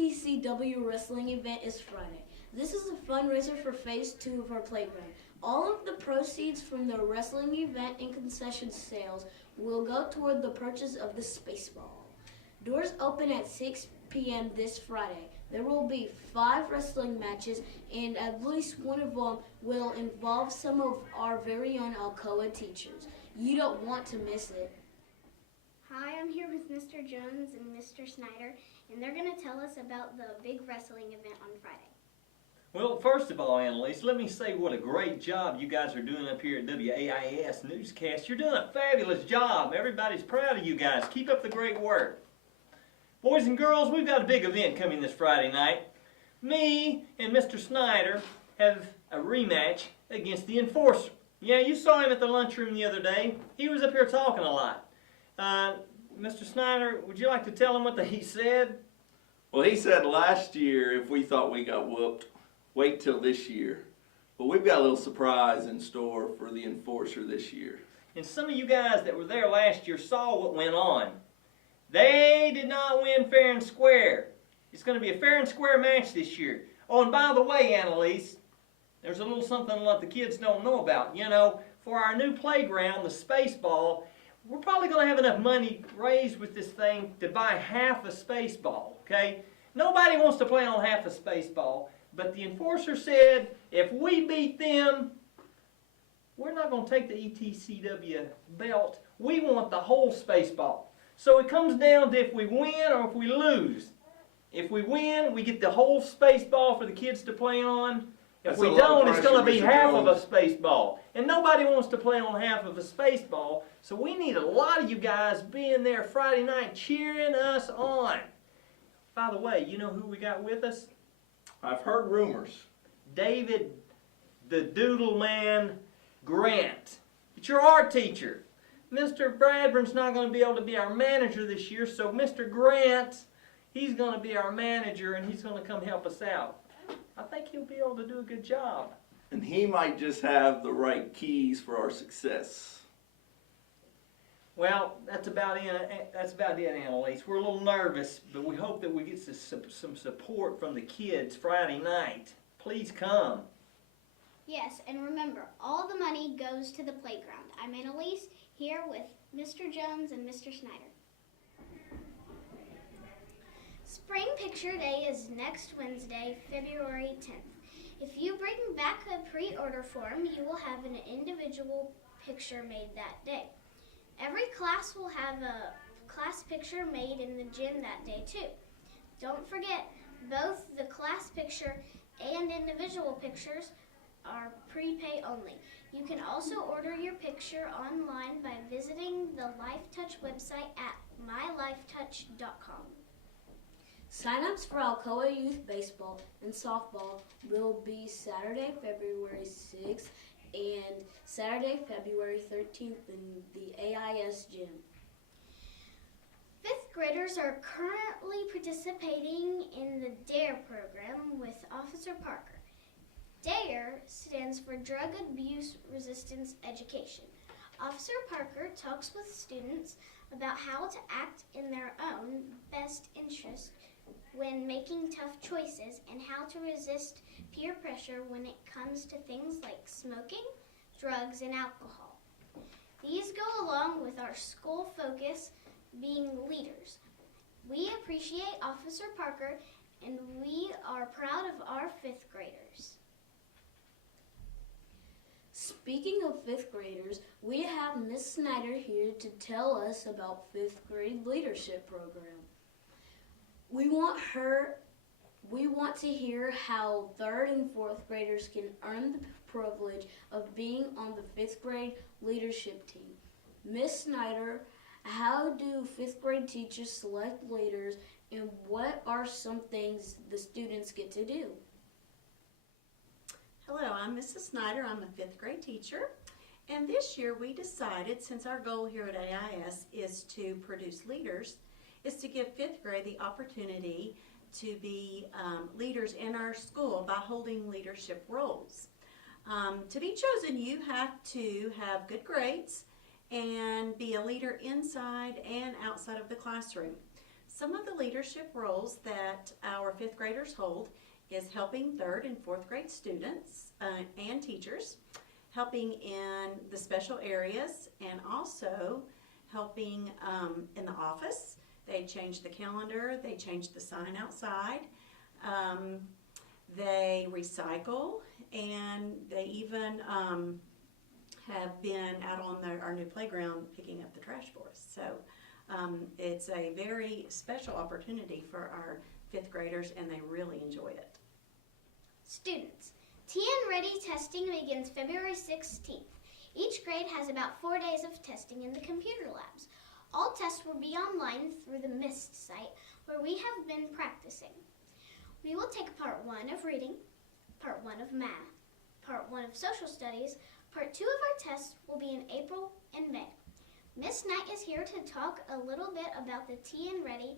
ETCW wrestling event is Friday. This is a fundraiser for Phase 2 of our playground. All of the proceeds from the wrestling event and concession sales will go toward the purchase of the space ball. Doors open at 6 p.m. this Friday. There will be 5 wrestling matches, and at least one of them will involve some of our very own Alcoa teachers. You don't want to miss it. Hi, I'm here with Mr. Jones and Mr. Snyder, and they're going to tell us about the big wrestling event on Friday. Well, first of all, Annalise, let me say what a great job you guys are doing up here at WAIS Newscast. You're doing a fabulous job. Everybody's proud of you guys. Keep up the great work. Boys and girls, we've got a big event coming this Friday night. Me and Mr. Snyder have a rematch against the Enforcer. Yeah, you saw him at the lunchroom the other day. He was up here talking a lot. Mr. Snyder, would you like to tell him what he said? Well, he said last year if we thought we got whooped, wait till this year. But we've got a little surprise in store for the Enforcer this year. And some of you guys that were there last year saw what went on. They did not win fair and square. It's going to be a fair and square match this year. Oh, and by the way, Annalise, there's a little something that the kids don't know about. You know, for our new playground, the space ball, we're probably going to have enough money raised with this thing to buy half a space ball, okay? Nobody wants to play on half a space ball, but the Enforcer said if we beat them, we're not going to take the ETCW belt. We want the whole space ball. So it comes down to if we win or if we lose. If we win, we get the whole space ball for the kids to play on. If we don't, it's going to be half of a space ball. And nobody wants to play on half of a space ball, so we need a lot of you guys being there Friday night cheering us on. By the way, you know who we got with us? I've heard rumors. David the Doodle Man Grant. It's your art teacher. Mr. Bradburn's not going to be able to be our manager this year, so Mr. Grant, he's going to be our manager and he's going to come help us out. I think he'll be able to do a good job. And he might just have the right keys for our success. Well, that's about it, Annalise. We're a little nervous, but we hope that we get some support from the kids Friday night. Please come. Yes, and remember, all the money goes to the playground. I'm Annalise, here with Mr. Jones and Mr. Snyder. Spring Picture Day is next Wednesday, February 10th. If you bring back a pre-order form, you will have an individual picture made that day. Every class will have a class picture made in the gym that day too. Don't forget, both the class picture and individual pictures are prepay only. You can also order your picture online by visiting the LifeTouch website at mylifetouch.com. Sign-ups for Alcoa Youth Baseball and Softball will be Saturday, February 6th and Saturday, February 13th in the AIS gym. 5th graders are currently participating in the DARE program with Officer Parker. DARE stands for Drug Abuse Resistance Education. Officer Parker talks with students about how to act in their own best interest when making tough choices and how to resist peer pressure when it comes to things like smoking, drugs, and alcohol. These go along with our school focus being leaders. We appreciate Officer Parker and we are proud of our 5th graders. Speaking of 5th graders, we have Miss Snyder here to tell us about 5th grade leadership program. We want to hear how 3rd and 4th graders can earn the privilege of being on the 5th grade leadership team. Miss Snyder, how do 5th grade teachers select leaders and what are some things the students get to do? Hello, I'm Mrs. Snyder. I'm a 5th grade teacher. And this year we decided, since our goal here at AIS is to produce leaders, is to give 5th grade the opportunity to be leaders in our school by holding leadership roles. To be chosen, you have to have good grades and be a leader inside and outside of the classroom. Some of the leadership roles that our fifth graders hold is helping third and fourth grade students and teachers, helping in the special areas, and also helping in the office. They changed the calendar, they changed the sign outside, they recycle, and they even have been out on our new playground picking up the trash for us. So it's a very special opportunity for our fifth graders, and they really enjoy it. Students, TN Ready testing begins February 16th. Each grade has about 4 days of testing in the computer labs. All tests will be online through the MIST site, where we have been practicing. We will take part 1 of reading, part 1 of math, part 1 of social studies. Part 2 of our tests will be in April and May. Miss Knight is here to talk a little bit about the TN Ready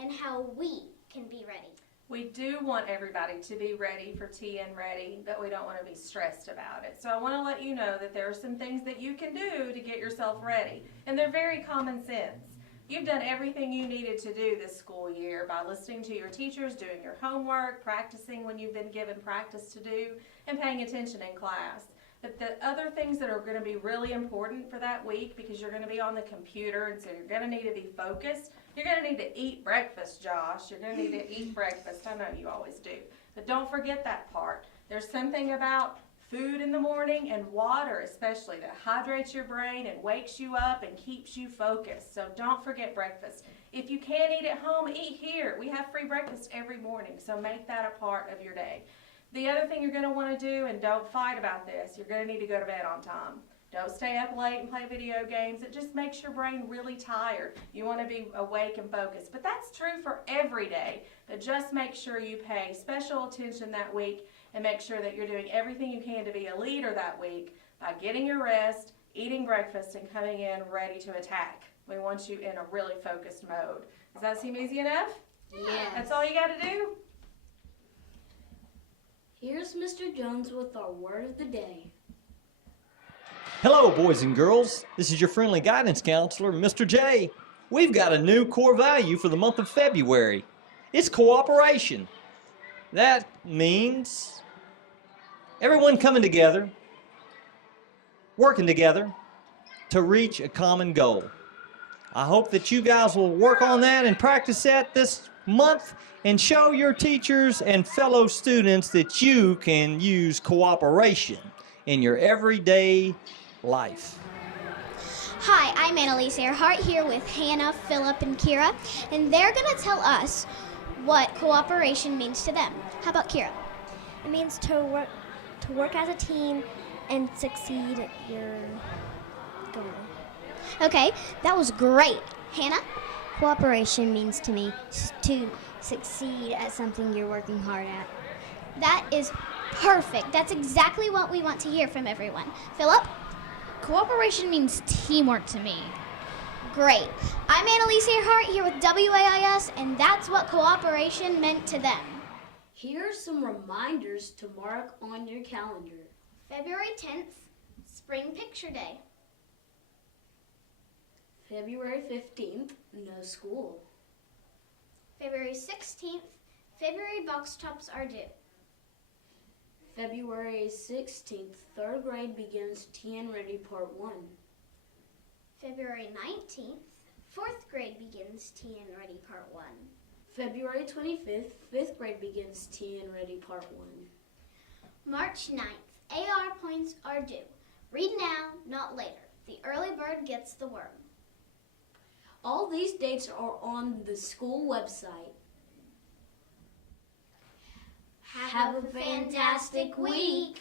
and how we can be ready. We do want everybody to be ready for TN Ready, but we don't want to be stressed about it. So I want to let you know that there are some things that you can do to get yourself ready, and they're very common sense. You've done everything you needed to do this school year by listening to your teachers, doing your homework, practicing when you've been given practice to do, and paying attention in class. But the other things that are going to be really important for that week, because you're going to be on the computer, and so you're going to need to be focused. You're going to need to eat breakfast, Josh. You're going to need to eat breakfast. I know you always do. But don't forget that part. There's something about food in the morning and water especially that hydrates your brain and wakes you up and keeps you focused. So don't forget breakfast. If you can't eat at home, eat here. We have free breakfast every morning, so make that a part of your day. The other thing you're going to want to do, and don't fight about this, you're going to need to go to bed on time. Don't stay up late and play video games. It just makes your brain really tired. You want to be awake and focused. But that's true for every day. But just make sure you pay special attention that week and make sure that you're doing everything you can to be a leader that week by getting your rest, eating breakfast, and coming in ready to attack. We want you in a really focused mode. Does that seem easy enough? Yes. That's all you got to do? Here's Mr. Jones with our word of the day. Hello, boys and girls. This is your friendly guidance counselor, Mr. J. We've got a new core value for the month of February. It's cooperation. That means everyone coming together, working together to reach a common goal. I hope that you guys will work on that and practice that this month and show your teachers and fellow students that you can use cooperation in your everyday life. Hi, I'm Annalise Earhart here with Hannah, Philip, and Kira, and they're going to tell us what cooperation means to them. How about Kira? It means to work as a team and succeed at your goal. Okay, that was great. Hannah? Cooperation means to me to succeed at something you're working hard at. That is perfect. That's exactly what we want to hear from everyone. Philip? Cooperation means teamwork to me. Great. I'm Annalise Earhart here with WAIS, and that's what cooperation meant to them. Here are some reminders to mark on your calendar. February 10th, Spring Picture Day. February 15th, no school. February 16th, February box tops are due. February 16th, third grade begins TN Ready Part 1. February 19th, fourth grade begins TN Ready Part 1. February 25th, fifth grade begins TN Ready Part 1. March 9th, AR points are due. Read now, not later. The early bird gets the worm. All these dates are on the school website. Have a fantastic week.